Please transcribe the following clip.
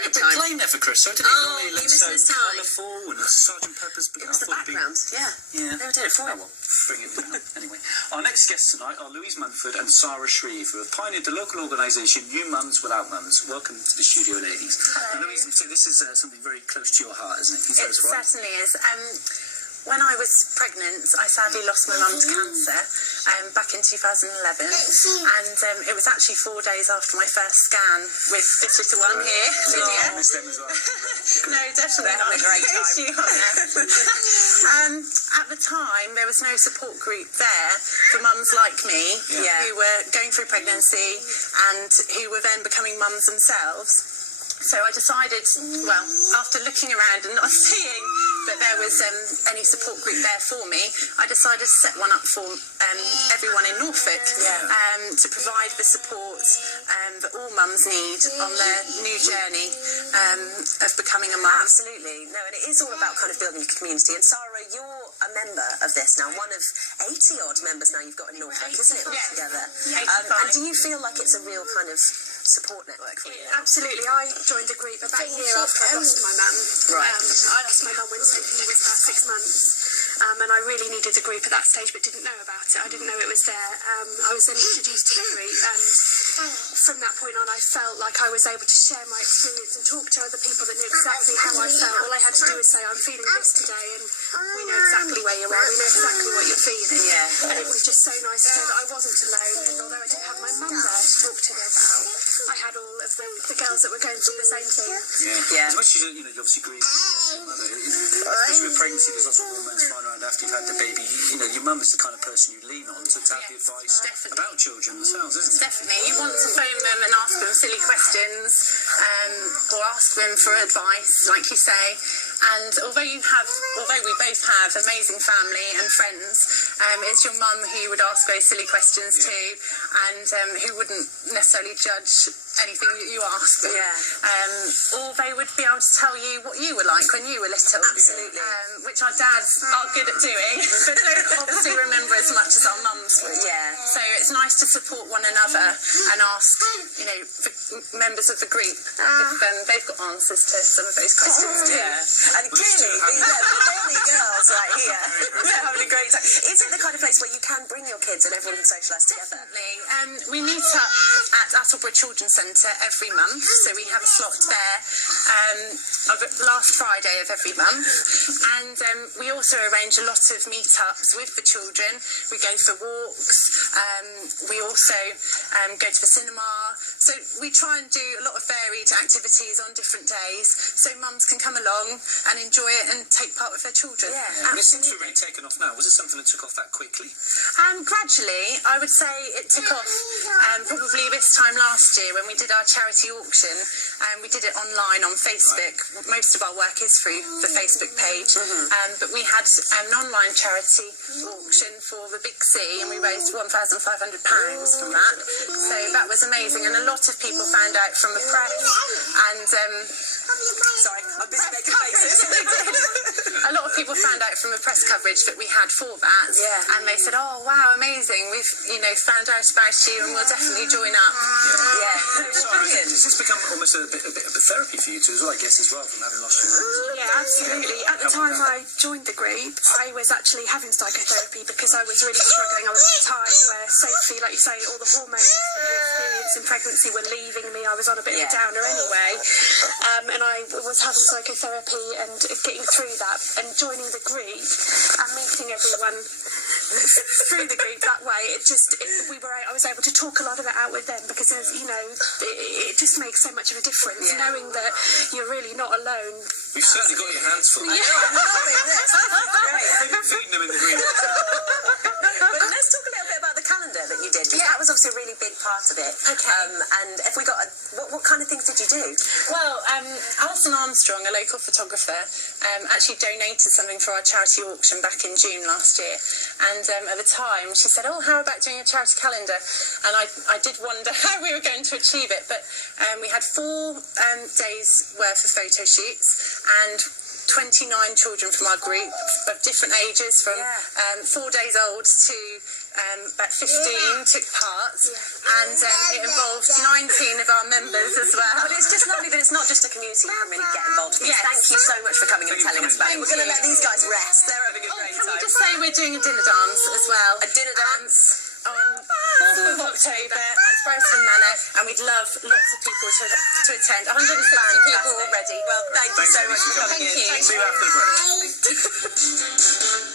A bit plain there for Chris, so didn't it normally look so colourful and Sergeant Pepper's? It was the background, yeah. They did it for you. Well, bring it down. Anyway, our next guests tonight are Louise Munford and Sarah Shreve, who have pioneered the local organisation Nmwms Without Mums. Welcome to the studio, ladies. Hello. And Louise, this is something very close to your heart, isn't it? It certainly is. When I was pregnant, I sadly lost my mum to cancer back in 2011, and it was actually 4 days after my first scan with this little one here, Lydia. I miss them as well. No, definitely not. Having a great time. At the time, there was no support group there for mums like me who were going through pregnancy and who were then becoming mums themselves. So I decided, well, after looking around and not seeing that there was any support group there for me, I decided to set one up for everyone in Norfolk to provide the support that all mums need on their new journey of becoming a mum. Absolutely. No, and it is all about kind of building a community. And Sarah, you're a member of this now, one of 80-odd members now you've got in Norfolk, isn't it, altogether? And do you feel like it's a real kind of support network for you? Absolutely. I joined a group about a year after I lost my mum. I lost my mum when Sophie was about 6 months, and I really needed a group at that stage but didn't know about it. I didn't know it was there. I was then introduced to the group, and from that point on I felt like I was able to share my experience and talk to other people that knew exactly how I felt. All I had to do was say, I'm feeling this today, and we know exactly where you are, we know exactly what you're feeling. And it was just so nice to know that I wasn't alone, and although I didn't have my mum there to talk to me about, I had all of the girls that were going through the same thing. As much as you obviously grieve your mother, especially with pregnancy, there's lots of hormones flying around after you've had the baby. Your mum is the kind of person you lean on to have the advice about children themselves, isn't it? Definitely. You want to phone them and ask them silly questions, or ask them for advice, like you say. And although we both have amazing family and friends, it's your mum who you would ask those silly questions to, and who wouldn't necessarily judge anything that you ask. Or they would be able to tell you what you were like when you were little. Absolutely. Which our dads are good at doing, but don't obviously remember as much as our mums would. So it's nice to support one another and ask, the members of the group if they've got answers to some of those questions too. And clearly, the girls right here, they're having a great time. Is it the kind of place where you can bring your kids and everyone can socialise together? Definitely. We meet up at Attleborough Children's Centre every month, so we have a slot there last Friday of every month, and we also arrange a lot of meetups with the children. We go for walks, we also go to the cinema, so we try and do a lot of varied activities on different days so mums can come along and enjoy it and take part with their children. And it seems to have really taken off now. Was it something that took off that quickly? Gradually, I would say it took off probably this time last year when we did our charity auction. We did it online on Facebook. Most of our work is through the Facebook page, but we had an online charity auction for the Big C, and we raised £1,500 from that. So that was amazing, and a lot of people found out from the press, and sorry, I'm busy making faces. A lot of people found out from the press coverage that we had for that, and they said, "Oh wow, amazing! We've found out about you, and we'll definitely join up." Has this become almost a bit of a therapy for you too, as well? I guess as well from having lost your mum. Yeah, absolutely. At the time I joined the group, I was actually having psychotherapy because I was really struggling. I was at a time where Sophie, like you say, all the hormones experienced in pregnancy were leaving me. I was on a bit of a downer anyway, and I was having psychotherapy and getting through that, and joining the group and meeting everyone through the group that way. I was able to talk a lot of it out with them because, it just makes so much of a difference knowing that you're really not alone. You've certainly got your hands full. Great. Feeding them in the green. But let's talk a little bit about the calendar that you did, because that was obviously a really big part of it. And if we got what kind of things did you do? Well, Alison Armstrong, a local photographer, actually donated something for our charity auction back in June last year, and at the time she said, "Oh, how about doing a charity calendar?" And I did wonder how we were going to achieve it, but we had 4 days worth of photo shoots and 29 children from our group of different ages, from 4 days old to about 15 took part, and it involved 19 of our members as well. But it's just lovely that it's not just a community you can really get involved with. Thank you so much for coming and telling us about it. We're going to let these guys rest. They're having a great time. Can we just say we're doing a dinner dance as well? A dinner dance? On 4th of October at Sprowston Manor, and we'd love lots of people to attend. 160 people already. Well, thank you so much for coming in. See you after the break.